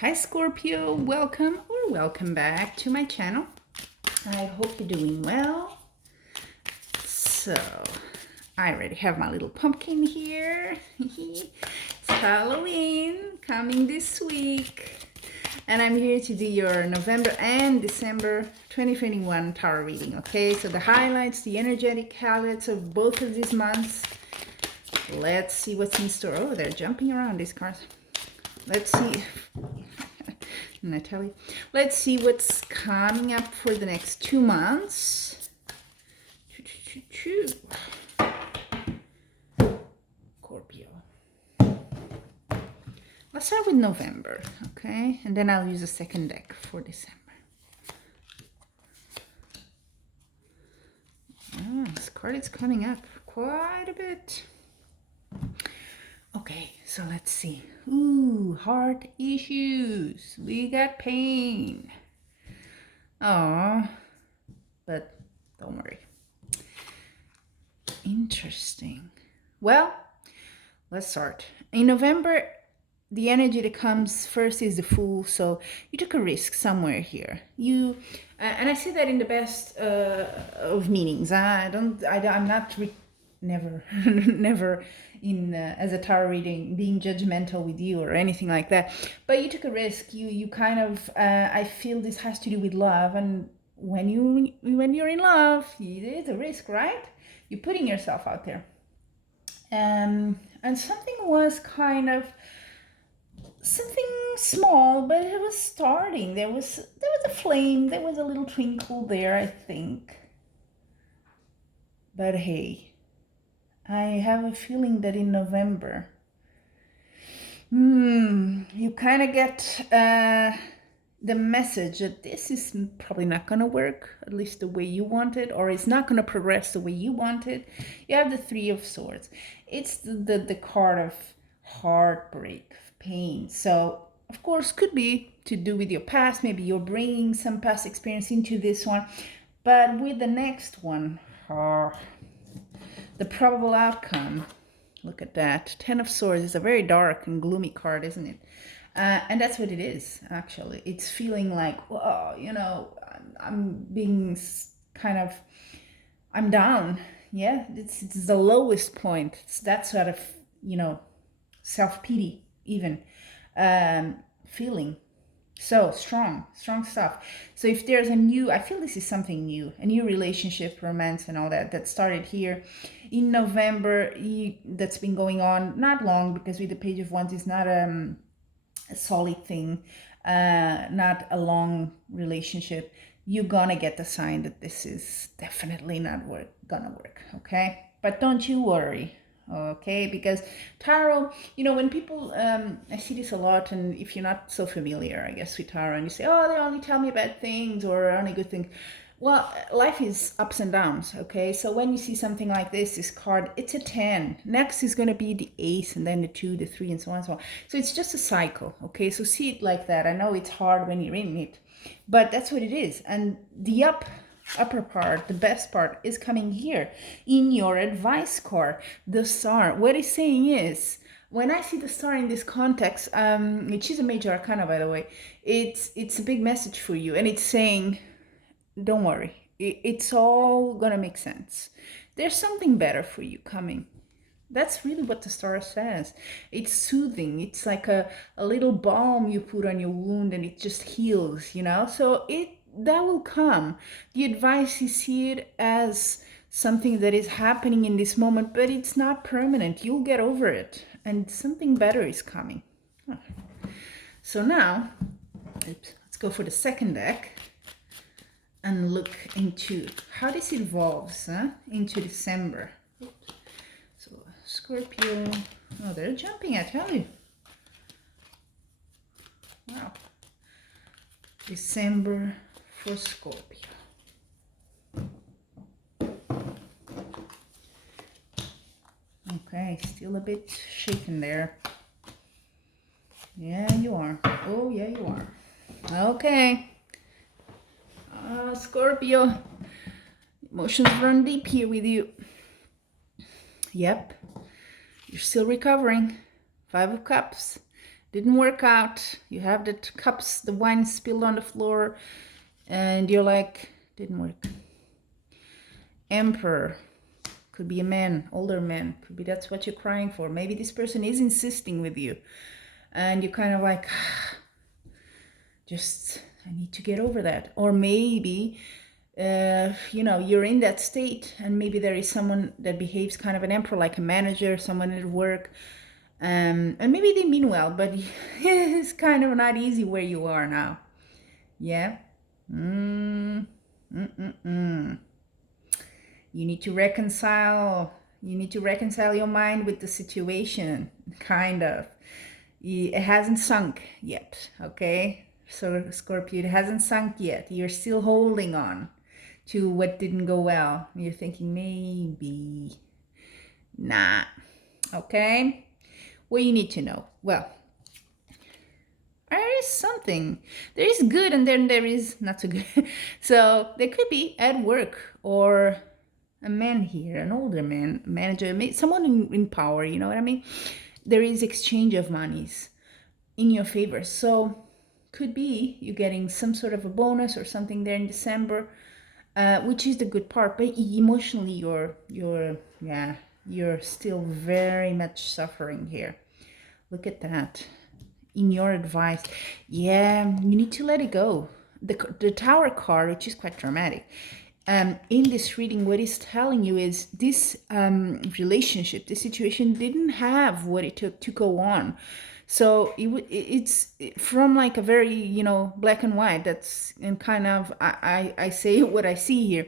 Hi Scorpio, welcome or welcome back to my channel. I hope you're doing well. So, I already have my little pumpkin here. It's Halloween coming this week. And I'm here to do your November and December 2021 tarot reading, okay? So the highlights, the energetic highlights of both of these months. Let's see what's in store. Oh, they're jumping around, these cards. Let's see. Natalie. Let's see what's coming up for the next 2 months. Scorpio. Let's start with November, okay? And then I'll use a second deck for December. This card is coming up quite a bit. Okay, so let's see. Ooh, heart issues. We got pain. Oh, but don't worry. Interesting. Well, let's start. In November, the energy that comes first is the Fool. So you took a risk somewhere here. You, and I say that in the best of meanings. I'm not never never in as a tarot reading being judgmental with you or anything like that, but you took a risk. You kind of I feel this has to do with love, and when you're in love, it's a risk, right? You're putting yourself out there, and something was kind of something small, but it was starting. There was a flame, there was a little twinkle there, I think. But hey, I have a feeling that in November, you kind of get the message that this is probably not going to work, at least the way you want it, or it's not going to progress the way you want it. You have the Three of Swords. It's the card of heartbreak, pain. So, of course, could be to do with your past. Maybe you're bringing some past experience into this one. But with the next one, the probable outcome, look at that. Ten of Swords is a very dark and gloomy card, isn't it? And that's what it is, actually. It's feeling like, whoa, I'm being kind of, I'm down. Yeah, it's the lowest point. It's that sort of, self-pity even feeling. So strong stuff. So if there's I feel this is something new, a new relationship, romance and all that started here in November. That's been going on not long, because with the Page of Wands is not a solid thing, not a long relationship. You're gonna get the sign that this is definitely not gonna work, okay? But don't you worry. Okay, because tarot, when people, I see this a lot, and if you're not so familiar, I guess, with tarot, and you say, oh, they only tell me bad things or only good things. Well, life is ups and downs, okay? So when you see something like this card, it's a 10. Next is going to be the Ace, and then the 2, the 3, and so on and so on. So it's just a cycle, okay? So see it like that. I know it's hard when you're in it, but that's what it is. And the upper part, the best part, is coming here in your advice card, the Star. What it's saying is, when I see the Star in this context, which is a major arcana, by the way, it's a big message for you, and it's saying, don't worry, it's all gonna make sense. There's something better for you coming. That's really what the Star says. It's soothing. It's like a little balm you put on your wound, and it just heals, so that will come. The advice, you see it as something that is happening in this moment, but it's not permanent. You'll get over it, and something better is coming. So now, let's go for the second deck and look into how this evolves into December. So Scorpio, oh, they're jumping, I tell you. Wow. December for Scorpio. Okay, still a bit shaken there. Yeah, you are. Oh, yeah, you are. Okay. Scorpio, emotions run deep here with you. Yep, you're still recovering. 5 of Cups. didn't work out. You have the cups, the wine spilled on the floor, and you're like, didn't work. Emperor. Could be a man, older man. Could be that's what you're crying for. Maybe this person is insisting with you. And you're kind of like, just, I need to get over that. Or maybe, you're in that state and maybe there is someone that behaves kind of an emperor, like a manager, someone at work. And maybe they mean well, but it's kind of not easy where you are now. Yeah? You need to reconcile. You need to reconcile your mind with the situation, kind of. It hasn't sunk yet, okay? So Scorpio, it hasn't sunk yet. You're still holding on to what didn't go well. You're thinking maybe, nah, okay? What you need to know? Well, there is something. There is good and then there is not so good. So there could be at work or a man here, an older man, manager, someone in power, you know what I mean? There is exchange of monies in your favor. So could be you getting some sort of a bonus or something there in December, which is the good part. But emotionally, you're still very much suffering here. Look at that. In your advice, yeah, you need to let it go. The Tower card, which is quite dramatic. In this reading, what it's telling you is this relationship, this situation didn't have what it took to go on. So it's from like a very, black and white. That's and kind of, I say what I see here.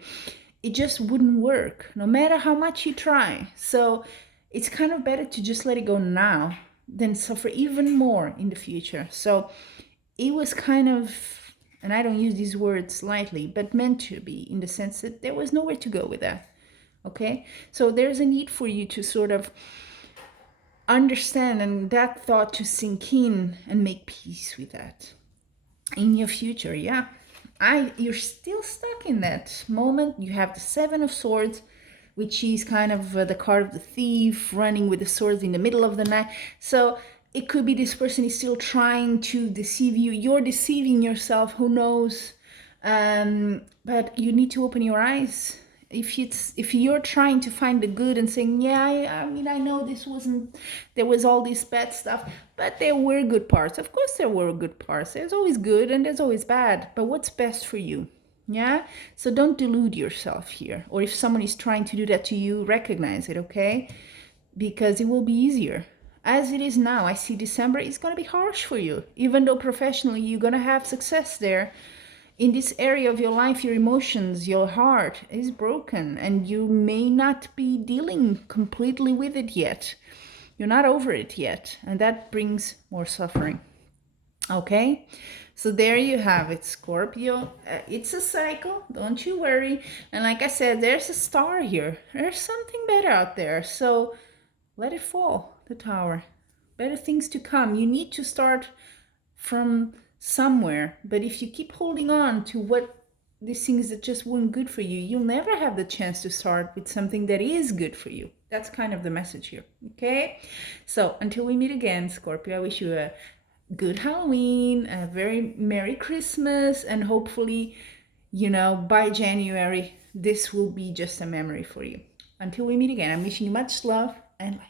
It just wouldn't work, no matter how much you try. So it's kind of better to just let it go now than suffer even more in the future. So it was kind of, and I don't use these words lightly, but meant to be, in the sense that there was nowhere to go with that. Okay? So there's a need for you to sort of understand and that thought to sink in and make peace with that in your future. Yeah. You're still stuck in that moment. You have the Seven of Swords, which is kind of the card of the thief running with the swords in the middle of the night. So it could be this person is still trying to deceive you. You're deceiving yourself, who knows? But you need to open your eyes. If you're trying to find the good and saying, yeah, I know there was all this bad stuff, but there were good parts. Of course there were good parts. There's always good and there's always bad. But what's best for you? Yeah? So don't delude yourself here. Or if someone is trying to do that to you, recognize it, okay? Because it will be easier. As it is now, I see December is going to be harsh for you. Even though professionally you're going to have success there, in this area of your life, your emotions, your heart is broken and you may not be dealing completely with it yet. You're not over it yet, and that brings more suffering. Okay? So there you have it, Scorpio. It's a cycle, don't you worry. And like I said, there's a star here. There's something better out there. So let it fall, the tower. Better things to come. You need to start from somewhere. But if you keep holding on to what these things that just weren't good for you, you'll never have the chance to start with something that is good for you. That's kind of the message here. Okay? So until we meet again, Scorpio, I wish you a good Halloween, a very Merry Christmas, and hopefully, by January, this will be just a memory for you. Until we meet again, I'm wishing you much love and light.